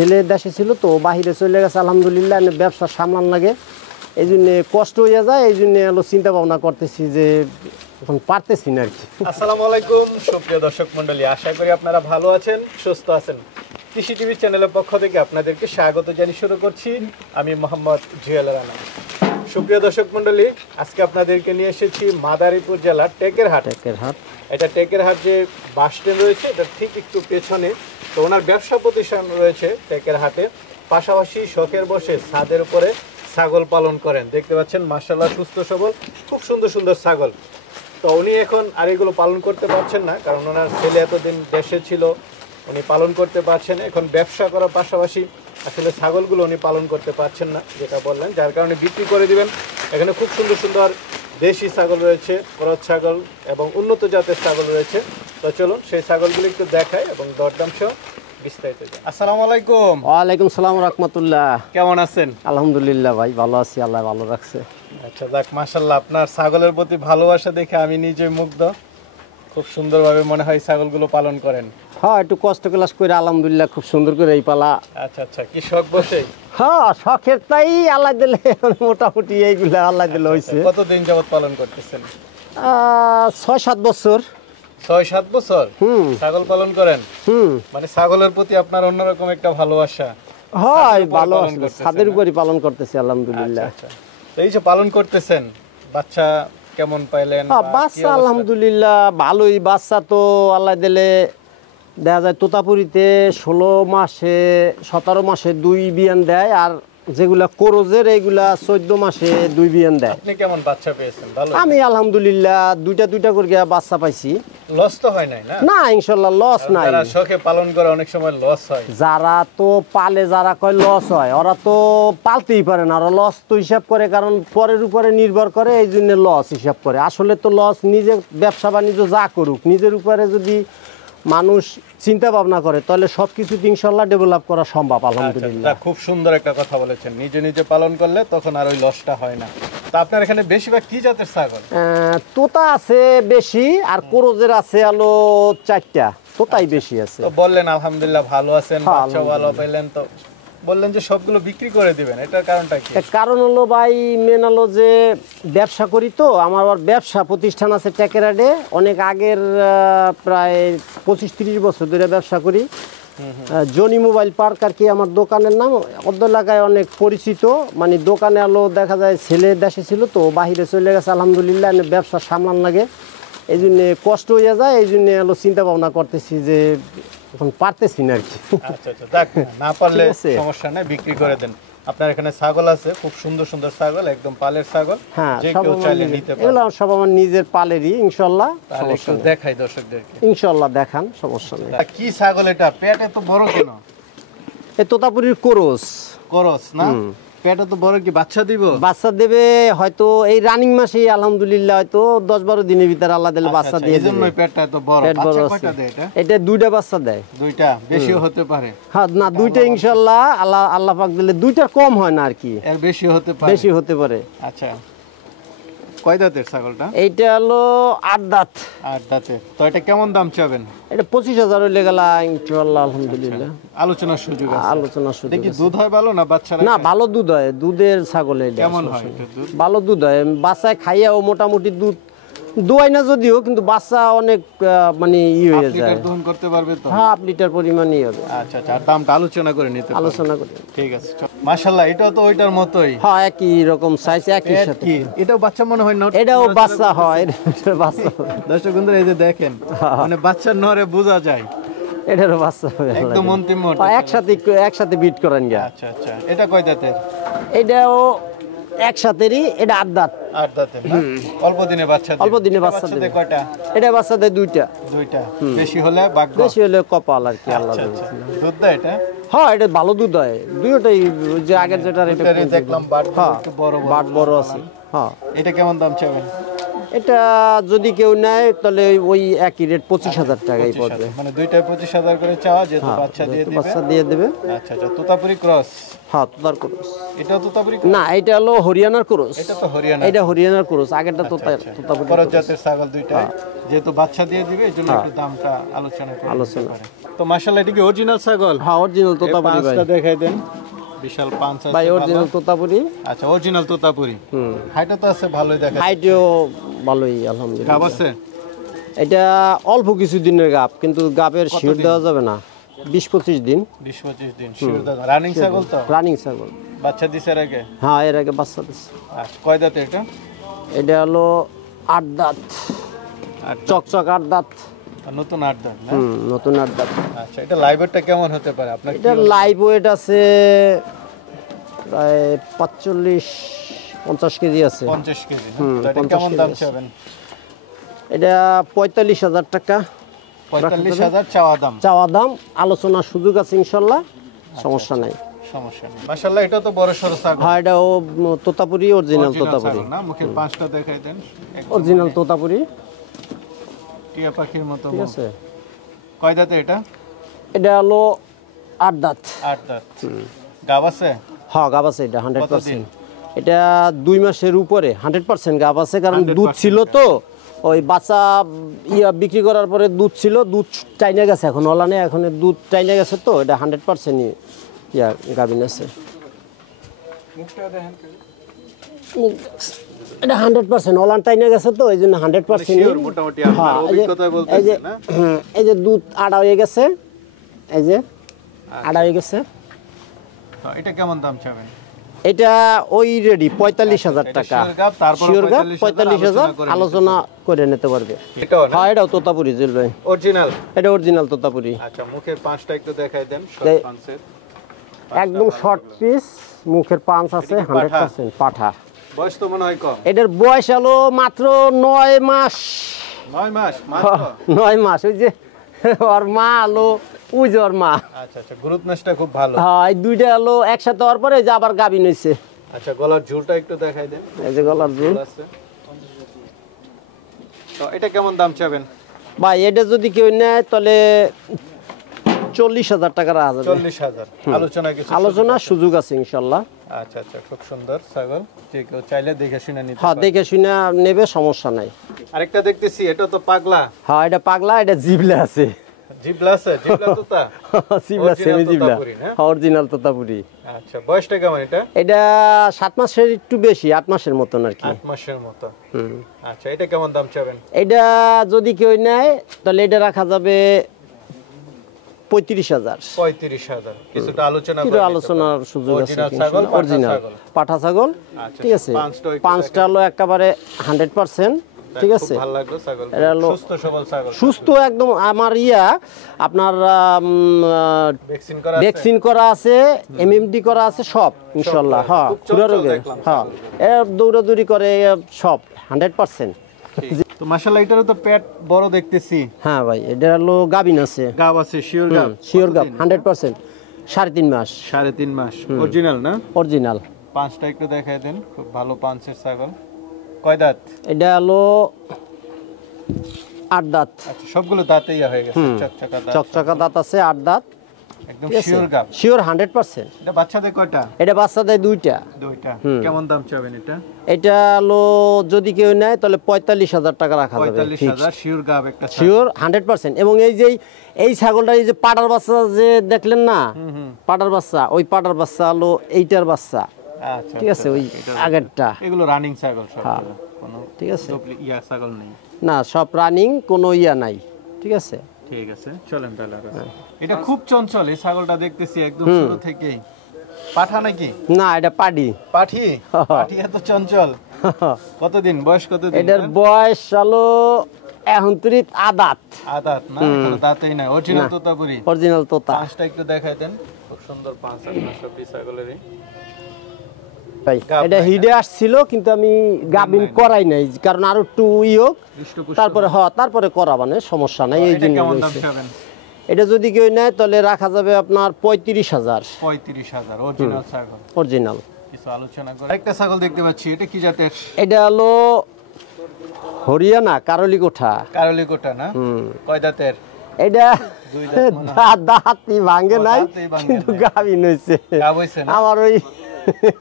ছেলে দেশে ছিল তো বাহিরে চলে গেছে আলহামদুলিল্লাহ ব্যবসা সামলান লাগে এই জন্যে কষ্ট হয়ে যায় এই জন্যে হলো চিন্তা ভাবনা করতেছি যে এখন পারতেছি না আর কি। আসসালামু আলাইকুম সুপ্রিয় দর্শক মণ্ডলী, আশা করি আপনারা ভালো আছেন, সুস্থ আছেন। কৃষি টিভি চ্যানেলের পক্ষ থেকে আপনাদেরকে স্বাগত জানিয়ে শুরু করছি আমি মোহাম্মদ জুয়েল রানা। সুপ্রিয় দর্শক মণ্ডলী, আজকে আপনাদেরকে নিয়ে এসেছি মাদারীপুর জেলার টেকেরহাট। এটা টেকেরহাট যে বাস স্ট্যান্ড রয়েছে এটা ঠিক একটু পেছনে। তো ওনার ব্যবসা প্রতিষ্ঠান রয়েছে টেকেরহাটে, পাশাপাশি শখের বসে ছাদের উপরে ছাগল পালন করেন। দেখতে পাচ্ছেন মাশাআল্লাহ সুস্থ সবল খুব সুন্দর সুন্দর ছাগল। তো উনি এখন আর এগুলো পালন করতে পারছেন না, কারণ ওনার ছেলে এতদিন দেশে ছিল, উনি পালন করতে পারছেন। এখন ব্যবসা করার পাশাপাশি আসলে ছাগলগুলো উনি পালন করতে পারছেন না, যেটা বললেন, যার কারণে বিক্রি করে দিবেন। এখানে খুব সুন্দর সুন্দর দেশি ছাগল রয়েছে, ক্রস ছাগল এবং উন্নত জাতের ছাগল রয়েছে। তো চলুন সেই ছাগলগুলো একটু দেখাই এবং দরদাম সহ বিস্তারিত। আসসালামু আলাইকুম। ওয়ালাইকুম সালাম রাহমাতুল্লাহ। কেমন আছেন? আলহামদুলিল্লাহ ভাই ভালো আছি, আল্লাহ ভালো রাখছে। আচ্ছা যাক, মাশাআল্লাহ আপনার ছাগলের প্রতি ভালোবাসা দেখে আমি নিজে মুগ্ধ। খুব সুন্দরভাবে মনে হয় ছাগলগুলো পালন করেন। হ্যাঁ একটু কষ্ট ক্লাস করে আলহামদুলিল্লাহ খুব সুন্দর করে এই পালা। আচ্ছা আচ্ছা, কি শখ বসে? হ্যাঁ শখের তাই আল্লাহ দিলে মোটামুটি এইগুলা আল্লাহ দিলে হয়েছে। কতদিন যাবত পালন করতেছেন? 6-7 বছর। 6-7 বছর ছাগল পালন করেন? মানে ছাগলের প্রতি আপনার অন্যরকম একটা ভালোবাসা। হয় ভালো, ছাদের উপরই পালন করতেছি আলহামদুলিল্লাহ। আচ্ছা, তো এই যে পালন করতেছেন, বাচ্চা কেমন পাইলেন? বাচ্চা আলহামদুলিল্লাহ ভালোই। বাচ্চা তো আল্লাহ দিলে দেখা যায় তোতাপুরিতে 16 মাসে 17 মাসে 2 বিয়ান দেয়, আর যেগুলা কোরজের এইগুলা 14 মাসে 2 বিয়ান দেয়। আপনি কেমন বাচ্চা পেয়েছেন? ভালো। আমি আলহামদুলিল্লাহ দুইটা করে বাচ্চা পাইছি। লস তো হয় নাই না? না ইনশাআল্লাহ লস নাই। যারা শখে পালন করে অনেক সময় লস হয়। যারা তো পালে যারা কয় লস হয়, ওরা তো পালতেই পারে না, ওরা লস তো হিসাব করে, কারণ পরের উপরে নির্ভর করে, এই জন্য লস হিসাব করে। আসলে তো লস নিজে ব্যবসা বাণিজ্য যা করুক, নিজের উপরে যদি মানুষ চিন্তা ভাবনা করে তাহলে সবকিছু ইনশাআল্লাহ ডেভেলপ করা সম্ভব আলহামদুলিল্লাহ। খুব সুন্দর একটা কথা বলেছেন, নিজে নিজে পালন করলে তখন আর ওই লসটা হয় না। তা আপনার এখানে বেশিরভাগ কি জাতের ছাগল? তোতা আছে বেশি, আর কোরজের আছে আলো 4টা, তোতাই বেশি আছে। তো বললেন আলহামদুলিল্লাহ ভালো আছেন, বাচ্চা ভালো পেলেন, তো বললেন যে সবগুলো বিক্রি করে দিবেন, এটার কারণটা কি? কারণ হলো ভাই মেন হলো যে ব্যবসা করি তো, আমার ব্যবসা প্রতিষ্ঠান আছে টেকেরহাটে, অনেক আগের প্রায় 25-30 বছর ধরে ব্যবসা করি। জনি মোবাইল পার্ক আর কি আমার দোকানের নাম। অর্ধ এলাকায় অনেক পরিচিত, মানে দোকানে আলো দেখা যায় ছেলে দেশে ছিল তো বাহিরে চলে গেছে আলহামদুলিল্লাহ ব্যবসা সামলান লাগে এই জন্যে কষ্ট হয়ে যায়, এই জন্যে আলো চিন্তা ভাবনা করতেছি যে এখন পারতেছি না আর কি। আচ্ছা আচ্ছা, যাক, না পারলে সমস্যা নাই, বিক্রি করে দেন। আপনার এখানে ছাগল আছে, খুব সুন্দর সুন্দর ছাগল, একদম পালের ছাগল। হ্যাঁ যে কেউ চাইলে নিতে পারে। এগুলো সব আমার নিজের পালেরই ইনশাআল্লাহ। সমস্যা দেখাই দর্শকদেরকে ইনশাআল্লাহ দেখান, সমস্যা নেই। কি ছাগল এটা? পেট এত বড় কেন? এই তোতাপুরির কোরস। কোরস না? পেট এত বড়, কি বাচ্চা দিব? বাচ্চা দেবে হয়তো এই রানিং মাসেই আলহামদুলিল্লাহ, হয়তো 10-12 দিনের ভিতরে আল্লাহ দিলে বাচ্চা দিয়ে দেবে। এইজন্যই পেটটা এত বড়। বাচ্চা কয়টা দেয় এটা? এটা 2টা বাচ্চা দেয়। 2টা? বেশিও হতে পারে। হ্যাঁ না 2টা ইনশাআল্লাহ, আল্লাহ পাক দিলে 2টার কম হয় না আর কি, এর বেশি হতে পারে। বেশি হতে পারে। আচ্ছা, কয় দাঁতের ছাগলটা? এইটা হলো 8 দাঁত। 8 দাঁতের। তো এটা কেমন দাম চাবেন? এটা 25,000 হইলে গেল ইনশাআল্লাহ আলহামদুলিল্লাহ। আলোচনার সুযোগ আছে? আলোচনার সুযোগ। দেখি দুধ হয় ভালো না বাচ্চারা? না ভালো দুধ হয়, দুধের ছাগল। এটা কেমন হয় দুধ? ভালো দুধ হয়, বাচ্চায় খাইয়াও মোটামুটি দুধ দোয়াই না যদিও, কিন্তু বাচ্চা অনেক মানে হয়ে যায়। লিটার দহন করতে পারবে তো? হ্যাঁ 1 লিটার পরিমাণই হবে। আচ্ছা আচ্ছা, আর দামটা আলোচনা করে নিতে পারবে? আলোচনা করি। ঠিক আছে। মাশাআল্লাহ, এটাও তো ওইটার মতোই। হ্যাঁ একই রকম সাইজ, একই সাথে। কি এটাও বাচ্চা মনে হয় না? এটাও বাচ্চা হয়, এটা বাচ্চা। দর্শক বন্ধুরা এই যে দেখেন, মানে বাচ্চার নরে বোঝা যায় এটারও বাচ্চা হবে একদম অন্তিম মুহূর্তে। একসাথে বিট করেন গা। আচ্ছা আচ্ছা, এটা কয় দাঁতের? এটাও একসাথেই, এটা 8 দাঁত। 8 দাঁতের না? অল্প দিনে বাচ্চা দেয়? অল্প দিনে বাচ্চা দেয়। কয়টা? এটা বাচ্চা দেয় 2টা। 2টা? বেশি হলে ভাগ্য, বেশি হলে কপাল আর কি, আল্লাহ আচ্ছা দিয়েছে। আচ্ছা, দুধ দেয় এটা? হ্যাঁ এটা ভালো দুধ হয়, দুটোই। যে আগের যেটা এটা দেখলাম বাট একটু বড় বাট বড় আছে। হ্যাঁ এটা কেমন দাম চাবেন? এটা যদি কেউ নেয় তাহলে ওই একই রেট 25,000 টাকাই পড়বে। মানে দুইটায় 25,000 করে চাওয়া, যেহেতু হ্যাঁ, বাচ্চা দিয়ে যেহেতু দিবে। বাচ্চা দিয়ে দেবে। আচ্ছা আচ্ছা, তোতাপুরি ক্রস। হ্যাঁ, তোতার ক্রস। এটাও তোতাপুরি? না, এটা হলো হরিয়ানার ক্রস। এটা তো হরিয়ানা। এটা হরিয়ানার ক্রস, আগেরটা তোতাপুরি। করজ জাতের ছাগল দুইটা, যেহেতু বাচ্চা দিয়ে দিবে এই জন্য একটু দামটা আলোচনা করে নিতে পারে। তো মাশাআল্লাহ, এটা কি অরিজিনাল ছাগল? হ্যাঁ, অরিজিনাল তোতাপুরি ভাই। পাঁচটা দেখাই দেন, বিশাল পাঁচ আছে ভাই, অরিজিনাল তোতাপুরি। আচ্ছা, অরিজিনাল তোতাপুরি। হাইটও তো আছে ভালোই দেখা যাচ্ছে। হাইটও ভালোই আলহামদুলিল্লাহ। গাব আছে? এটা অল্প কিছু দিনের গাব, কিন্তু গাবের শিওর দেওয়া যাবে না। 20-25 দিন। 20-25 দিন শিওর দাদা। রানিং ছাগল তো? রানিং ছাগল। বাচ্চা দিছে এর আগে? হ্যাঁ, এর আগে বাচ্চা দিছে। আচ্ছা, কয় দাঁতে এটা? এটা হলো 8 দাঁত। চকচক 8 দাঁত। নতুন 8 দাঁত না? নতুন 8 দাঁত। আচ্ছা, এটা লাইভ ওয়েটটা কেমন হতে পারে আপনার? এটা লাইভ ওয়েট আছে প্রায় 45-50 কেজি আছে। 50 কেজি না? তো এটা কেমন দাম চাবেন? এটা 45,000 টাকা। 45,000 চাওয়া দাম। চাওয়া দাম, আলোচনার সুযোগ আছে ইনশাল্লাহ, সমস্যা নাই। সমস্যা নেই। মাশাআল্লাহ, এটা তো বড় সরো ছাগল। হ্যাঁ, এটা ও তোতাপুরি, অরিজিনাল তোতাপুরি না? মুখের পাঁচটা দেখাই দেন। অরিজিনাল তোতাপুরি। টিয়া পাখির মতো। ঠিক আছে। কয় দাঁতে এটা? এটা হলো 8 দাঁত। 8 দাঁত। গাব আছে? হ্যাঁ, গাব আছে। এটা 100%। এটা 2 মাসের উপরে 100% গাব আছে, কারণ দুধ ছিল তো। ওই বাচ্চা বিক্রি করার পরে দুধ ছিল, দুধ টাইনে গেছে, এখন অলানে এখন দুধ টাইনে গেছে, তো এটা 100% গাভিন আছে। এটা 100% অলান টাইনে গেছে, তো এই জন্য 100%। মোটামুটি আপনার অভিজ্ঞতায় বলতেছেন না? এই যে দুধ আড়া হয়ে গেছে, এই যে আড়া হয়ে গেছে। এটা কেমন দাম চাবেন? এটা ওই রেডি 45,000 টাকা। শিওর গাব 45,000 আলোচনা করে নিতে পারবে। হ্যাঁ, এটাও তোতাপুরি জুয়েল ভাই। অরিজিনাল? এটা অরিজিনাল তোতাপুরি। আচ্ছা, মুখের পাঁচটা একটু দেখাই দেন। শর্ট পাঁচের একদম শর্ট পিস, মুখের পাঁচ আছে 100% পাঠা। বয়স তো মনে হয় কম? এটার বয়স হলো মাত্র 9 মাস। 9 মাস মাত্র? 9 মাস। ওই যে ওর মা হলো, ওই যে ওর মা। আচ্ছা আচ্ছা, গ্রোথনেসটা খুব ভালো। হ্যাঁ, এই দুইটা হলো একসাথে হওয়ার পরে যে আবার গাভিন হইছে। আচ্ছা, গলার ঝুলটা একটু দেখাই দেন। এই যে গলার ঝুল আছে। তো এটা কেমন দাম চাবেন? ভাই, এটা যদি কেউ নেয় তাহলে 40,000 টাকা রাখা যাবে। 40,000 আলোচনা কিছু? আলোচনার সুযোগ আছে ইনশাল্লাহ। আচ্ছা আচ্ছা, খুব সুন্দর ছাগল। যে কেউ চাইলে দেখে শুনে নিতে হ্যাঁ, পারে। দেখে শুনে নেবে, সমস্যা নাই। আরেকটা দেখতেছি, এটা তো পাগলা। হ্যাঁ, এটা পাগলা, এটা জিবলা আছে। জিবলা আছে? জিবলা তোতা? জিবলা সেমি জিবলা। তোতাপুরি না? অরিজিনাল তোতাপুরি। আচ্ছা, বয়সটা কেমন এটা? এটা 7 মাসের একটু বেশি, 8 মাসের মতন আর কি। 8 মাসের মতো। আচ্ছা, এটা কেমন দাম চাবেন? এটা যদি কেউ নেয় তাহলে এটা রাখা যাবে 35,000। 35,000 কিছুটা আলোচনা কিছু আলোচনার সুযোগ আছে। অরিজিনাল পাঠা ছাগল। ঠিক আছে। পাঁচটা হলো একেবারে 100%। ঠিক আছে। ভালো লাগলো ছাগল। এটা হলো সুস্থ সবল ছাগল। সুস্থ একদম। আমার আপনার ভ্যাকসিন করা আছে, এমএমডি করা আছে, সব ইনশাআল্লাহ। হ্যাঁ, পুরো রোগে। হ্যাঁ, এর দৌড়াদৌড়ি করে সব 100%। তো মাশাআল্লাহ, এটারও তো পেট বড় দেখতেছি। হ্যাঁ ভাই, এটা হলো গাবিন আছে। গাব আছে? শিওর গাব? শিওর গাব 100%। 3.5 মাস। 3.5 মাস অরিজিনাল না? অরিজিনাল। পাঁচটা একটু দেখাই দেন। খুব ভালো পাঁচের ছাগল। কয় দাঁত? এটা হলো 8 দাঁত। আচ্ছা, সবগুলো দাঁতে হয়ে গেছে, চকচকা দাঁত। চকচকা দাঁত আছে, 8 দাঁত। একদম শিওর গাব? শিওর 100%। এটা বাচ্চাদের কয়টা? এটা বাচ্চাদের দুইটা। কেমন দাম চাবেন এটা? এটা হলো যদি কেউ নেয় তাহলে 45,000 টাকা রাখা যাবে। 45,000 শিওর গাব একটা ছাগল। শিওর 100%। এবং এই ছাগলটা, এই যে পাটার বাচ্চা যে দেখলেন না, পাটার বাচ্চা, ওই পাটার বাচ্চা হলো এইটার বাচ্চা। আচ্ছা, ঠিক আছে, ওই আগেরটা। এগুলো রানিং ছাগল সব? কোনো ঠিক আছে, ইয়া ছাগল নেই না, সব রানিং, কোনো ইয়া নাই। ঠিক আছে। ঠিক আছে, চলেন তাহলে। এটা খুব চঞ্চল এই ছাগলটা দেখতেছি একদম শুরু থেকেই। পাঠা নাকি? না, এটা পাডি। পাঠি? পাঠি এত চঞ্চল? কতদিন বয়স? কতদিন এটার বয়স হলো এখন তুই আদাত। আদাত না? এখনো দাঁতেই না। অরিজিনাল তোতাপুরি? অরিজিনাল তোতা। পাঁচটা একটু দেখাই দেন। খুব সুন্দর পাঁচ আপনার সব ছাগলেরই। ভাই, এটা হিডে আসছিল, কিন্তু আমি গাবিন করাই নাই, কারণ আরো একটু হোক, তারপরে করা, মানে সমস্যা নাই। এই জন্য এটা যদি কেউ নেয় তাহলে রাখা যাবে আপনার 35,000। 35,000 অরিজিনাল ছাগল? অরিজিনাল। কিছু আলোচনা করে। একটা ছাগল দেখতে পাচ্ছি, এটা কি জাতের? এটা হলো হরিয়ানা কারলিকোঠা। কারলিকোটা না? কয় দাঁতের? এটা দুই দাঁত মনে হয়। দাঁতই ভাঙে নাই, দাঁতই ভাঙে কিন্তু নাই। গাভিন হয়েছে। গাব হইছে না? আমার ওই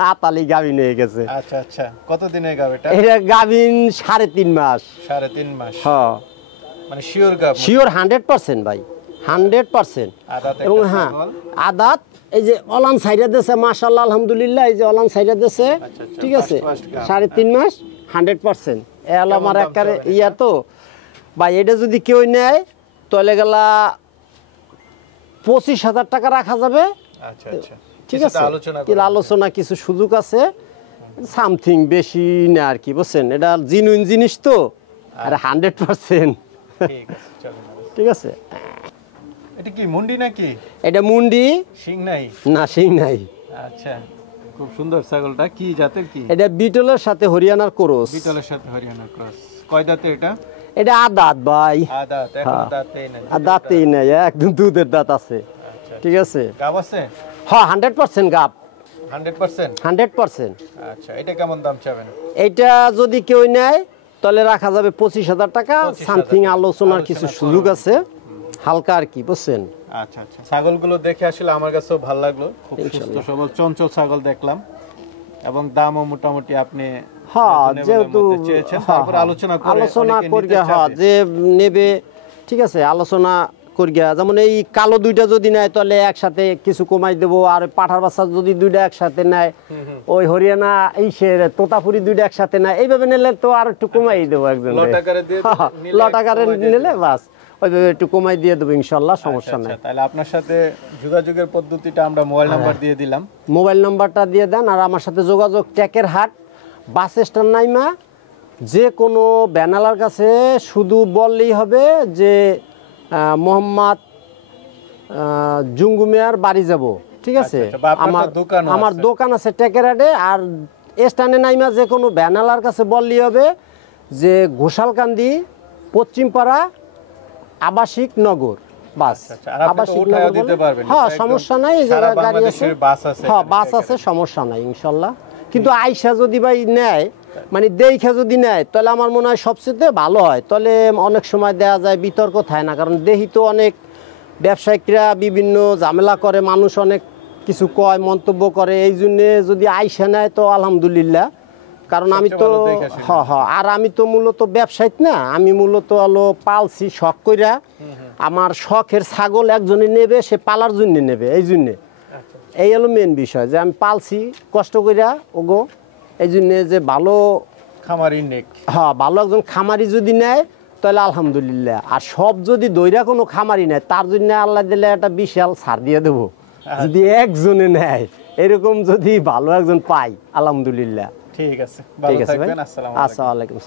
হাতালি গাভিন হয়ে গেছে। আচ্ছা আচ্ছা, কতদিনের গাব এটা? এটা গাভিন 3.5 মাস। 3.5 মাস। হ্যাঁ মানে শিওর গাব? শিওর 100% ভাই, 100%। আদাত এবং একটা হ্যাঁ ছাগল। আদাত, এই যে অলান সাইডা দেশে মাশাআল্লাহ আলহামদুলিল্লাহ, এই যে অলান সাইডা দেশে, আচ্ছা, আচ্ছা, ঠিক আছে, first গাব। 3.5 মাস 100%। এ হলো কেমন আমার দাম একারে চাওয়া ইয়া তো ভাই, এটা যদি কেউ নেয় তাহলে গেলা 25,000 টাকা রাখা যাবে। আচ্ছা আচ্ছা, ঠিক কিছুটা আছে, আলোচনা কি আলোচনা কিছু সুযোগ আছে, সামথিং বেশি না আর কি, বুঝছেন, এটা জিনুইন জিনিস তো, আর 100%। ঠিক আছে, চলুন। ঠিক আছে, এটা কি মুন্ডি নাকি? এটা মুন্ডি শিং নাই? না, সিং নাই। আচ্ছা, খুব সুন্দর ছাগলটা। কি জাতের কি? এটা বিটলের সাথে হরিয়ানার ক্রস। বিটলের সাথে হরিয়ানা ক্রস। কয় দাঁতে এটা? এটা আদাত ভাই, আদাত, এখনো দাঁতেই নাই। আর দাঁতেই নাই, একদম দুধের দাঁত আছে। আচ্ছা, ঠিক আছে, গাব আছে? হ্যাঁ 100% গাপ, 100%? 100%। আচ্ছা, এটা কেমন দাম চাবেন? এইটা যদি কেউ নেয় তাহলে রাখা যাবে 25,000 টাকা। 25,000 সামথিং আলোচনার কিছু আলোচনা সুযোগ আছে, হালকা আর কি, বুঝছেন। আচ্ছা আচ্ছা, ছাগলগুলো দেখে আসলে আমার কাছেও ভালো লাগলো। খুব সুস্থ সবল চঞ্চল ছাগল দেখলাম, এবং দামও মোটামুটি আপনি হ্যাঁ reasonable এর যেহেতু মধ্যে চেয়েছেন। তারপর আলোচনা করে আলোচনা অনেকে নিতে করিয়া, হ্যাঁ চাবে। যে নেবে, ঠিক আছে, আলোচনা করিয়া, যেমন এই কালো দুইটা যদি নেয় তাহলে একসাথে কিছু কমাই দেবো, আর পাঠার বাচ্চা যদি দুইটা একসাথে নেয়, ওই হরিয়ানা এই সে তোতাপুরি দুইটা একসাথে নেয়, এইভাবে নিলে তো আর একটু কমাই দেবো একজন, লট আকারে দিয়ে নিলে লট আকারে কমাই দিয়ে নিলে বাস ওইভাবে একটু কমাই দিয়ে দেবো ইনশাল্লাহ, সমস্যা আচ্ছা, নেই। তাহলে আপনার সাথে যোগাযোগের পদ্ধতিটা আমরা মোবাইল নাম্বার দিয়ে দিলাম। মোবাইল নাম্বারটা দিয়ে দেন, আর আমার সাথে যোগাযোগ টেকের হাট বাস স্ট্যান্ড নাইমা, যে কোনো ব্যানালার কাছে শুধু বললেই হবে যে মোহাম্মদ জুঙ্গুমিয়ার বাড়ি যাব, ঠিক আছে। আচ্ছা, বা আপনার তো দোকানও আমার আছে। দোকান আছে টেকের হাটে, আর স্ট্যান্ডে নাইমা যে কোনো ব্যানালার কাছে বললেই হবে যে ঘোষালকান্দি পশ্চিমপাড়া আবাসিক নগর, বাস। আচ্ছা, আর আপনি তো উঠায়ও দিতে পারবেন। হ্যাঁ এটা একদম সমস্যা নাই, এই সারা জায়গায় গাড়ি আছে, বাংলাদেশের বাস আছে হ্যাঁ এখানে, বাস আছে, সমস্যা নাই ইনশাল্লাহ। কিন্তু আইসা যদি ভাই নেয়, মানে দেখে যদি নেয়, তাহলে আমার মনে হয় সবচেয়ে ভালো হয়। তাহলে অনেক সময় দেয়া যায় বিতর্ক থাকে না, কারণ দেখি তো অনেক ব্যবসায়িকরা বিভিন্ন ঝামেলা করে, মানুষ অনেক কিছু কয়, মন্তব্য করে, এই জন্যে যদি আইসা নেয় তো আলহামদুলিল্লাহ। কারণ আমি তো, সবচেয়ে ভালো দেখে শুনে। হ্যাঁ হ্যাঁ, আর আমি তো মূলত ব্যবসায়িক না, আমি মূলত হলো পালছি শখ কইরা। আমার শখের ছাগল একজনে নেবে, সে পালার জন্য নেবে, এই জন্যে। এই হলো মেন বিষয়, যে আমি পালছি কষ্ট কইরা ওগো, এই জন্যে যে ভালো, খামারি নেক। হ্যাঁ ভালো একজন খামারি যদি নেয় তাহলে আলহামদুলিল্লাহ। আর সব যদি দইরা কোনো খামারি নেয়, তার জন্য আল্লাহ দিলে একটা বিশাল ছাড় দিয়ে দেবো, যদি একজনে নেয়, এরকম যদি ভালো একজন পাই আলহামদুলিল্লাহ। ঠিক আছে, ঠিক ভালো আছে ভাই, থাকবেন। আসসালামু আলাইকুম। আসসালামু আলাইকুম।